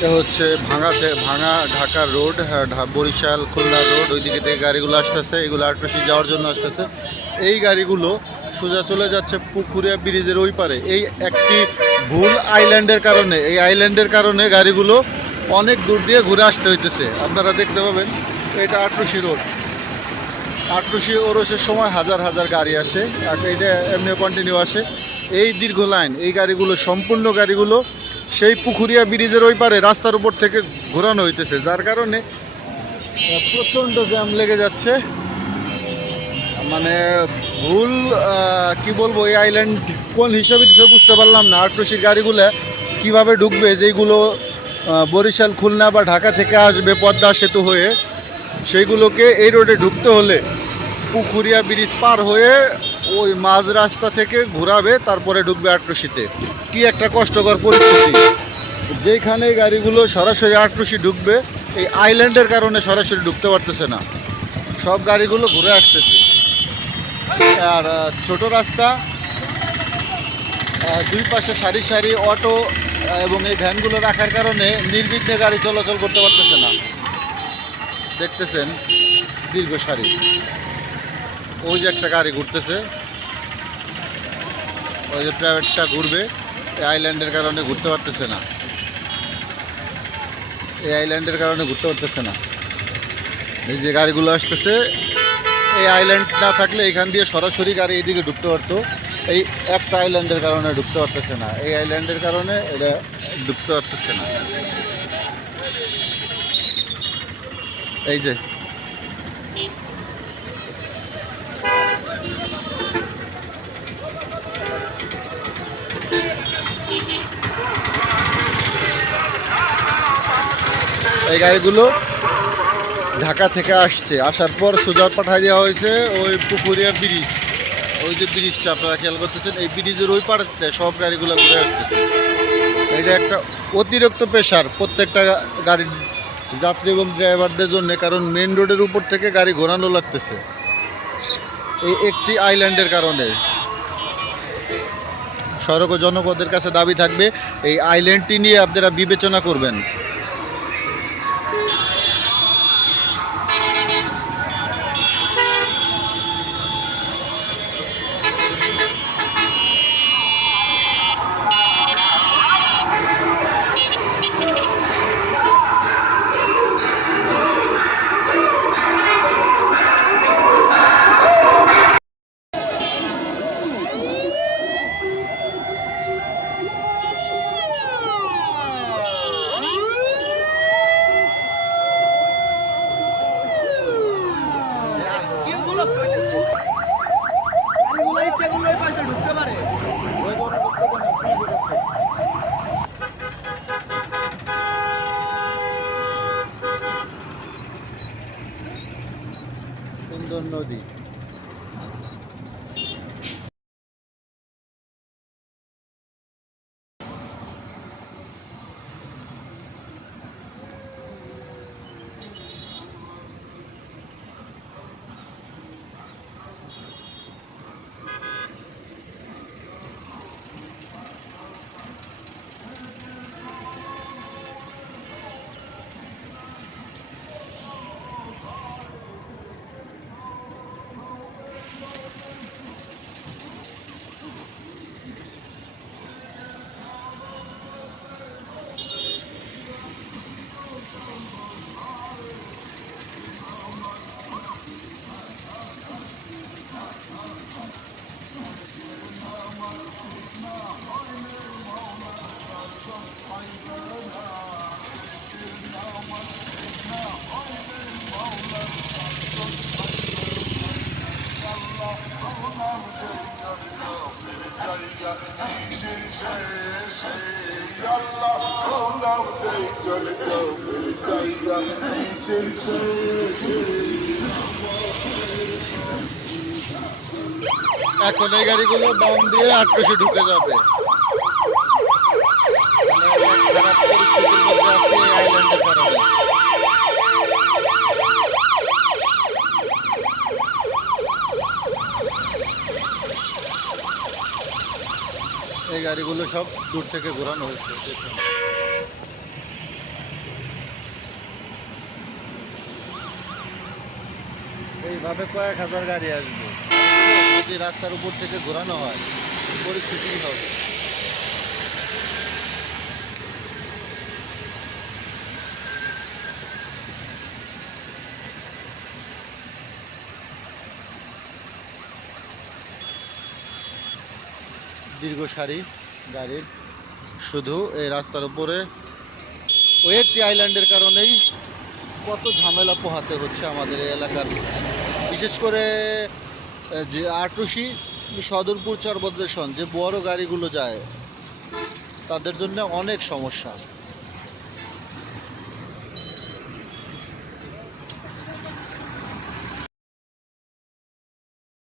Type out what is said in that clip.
এটা হচ্ছে ভাঙাতে ভাঙা ঢাকা রোড হ্যাঁ, বরিশাল খুলনা রোড। ওইদিকে থেকে গাড়িগুলো আসতেছে এগুলো আটপাশে যাওয়ার জন্য আসতেছে। এই গাড়িগুলো সোজা চলে যাচ্ছে পুকুরিয়া ব্রিজের ওই পারে। এই একটি ভুল আইল্যান্ডের কারণে এই আইল্যান্ডের কারণে গাড়িগুলো অনেক দূর দিয়ে ঘুরে আসতে হইতেছে। আপনারা দেখতে পাবেন এটা আটরশি রোড। আটরশি ওরসের সময় হাজার হাজার গাড়ি আসে এটা এমনি কন্টিনিউ আসে। এই দীর্ঘ লাইন এই গাড়িগুলো সম্পূর্ণ গাড়িগুলো সেই পুকুরিয়া ব্রিজের ওই পারে রাস্তার উপর থেকে ঘোরানো হইতেছে যার কারণে প্রচণ্ড জ্যাম লেগে যাচ্ছে। মানে ভুল কি বলব এই আইল্যান্ড কোন হিসাবে বুঝতে পারলাম না। আটরশির গাড়িগুলো কীভাবে ঢুকবে আহ, বরিশাল খুলনা বা ঢাকা থেকে আসবে পদ্মা সেতু হয়ে সেইগুলোকে এই রোডে ঢুকতে হলে পুকুরিয়া ব্রিজ পার হয়ে ওই মাঝ রাস্তা থেকে ঘোরাবে, তারপরে ঢুকবে আটরশিতে। কি একটা কষ্টকর পরিস্থিতি। যেখানে গাড়িগুলো সরাসরি আটরশি ঢুকবে, এই আইল্যান্ডের কারণে সরাসরি ঢুকতে পারতেছে না। সব গাড়িগুলো ঘুরে আসতেছে। আর ছোট রাস্তা দুই পাশে সারি সারি অটো এবং এই ভ্যানগুলো রাখার কারণে নির্বিঘ্নে গাড়ি চলাচল করতে পারতেছে না। দেখতেছেন, দীর্ঘ সারি। ওই যে একটা গাড়ি ঘুরতেছে। ওই যে প্রাইভেটটা ঘুরবে। এই আইল্যান্ডের কারণে ঘুরতে পারতেছে না। এই আইল্যান্ডের কারণে ঘুরতে পারতেছে না। এই যে গাড়িগুলো আসতেছে, এই আইল্যান্ড না থাকলে এখান দিয়ে সরাসরি গাড়ি এদিকে ঢুকতে পারতো। এই একটা আইল্যান্ডের কারণে ঢুকতে পারতেছে না। এই আইল্যান্ডের কারণে এটা ঢুকতে পারতেছে না। এই যে। এই গাড়িগুলো ঢাকা থেকে আসছে। আসার পর সোজা পাঠাই দেওয়া হয়েছে ওই পুকুরিয়া ব্রিজ। ওই যে ব্রিজটা আপনারা খেয়াল করতেছেন, এই ব্রিজের ওই পাড়াতে সব গাড়িগুলো ঘুরে আসতেছে। এটা একটা অতিরিক্ত প্রেশার প্রত্যেকটা গাড়ির যাত্রী এবং ড্রাইভারদের জন্য, কারণ মেন রোডের উপর থেকে গাড়ি ঘোরানো লাগতেছে। এই একটি আইল্যান্ডের কারণে। সড়ক ও জনপদের কাছে দাবি থাকবে, এই আইল্যান্ডটি নিয়ে আপনারা বিবেচনা করবেন। নদী এখন এই গাড়িগুলো বাম দিয়ে আটকশে ঢুকে যাবে। এগুলো সব দূর থেকে ঘোরানো হয়েছে, দেখুন। এইভাবে কয়েক হাজার গাড়ি আসবে। যদি রাস্তার উপর থেকে ঘোরানো হয়, পরিস্থিতি হবে? দীর্ঘ সারি। গাড়ির। শুধু এই রাস্তার উপরে। ওই একটি আইল্যান্ডের কারণেই কত ঝামেলা পোহাতে হচ্ছে আমাদের এই এলাকার। বিশেষ করে যে আটুসি সদরপুর চরবদ্রেশন যে বড় গাড়িগুলো যায়, তাদের জন্য অনেক সমস্যা।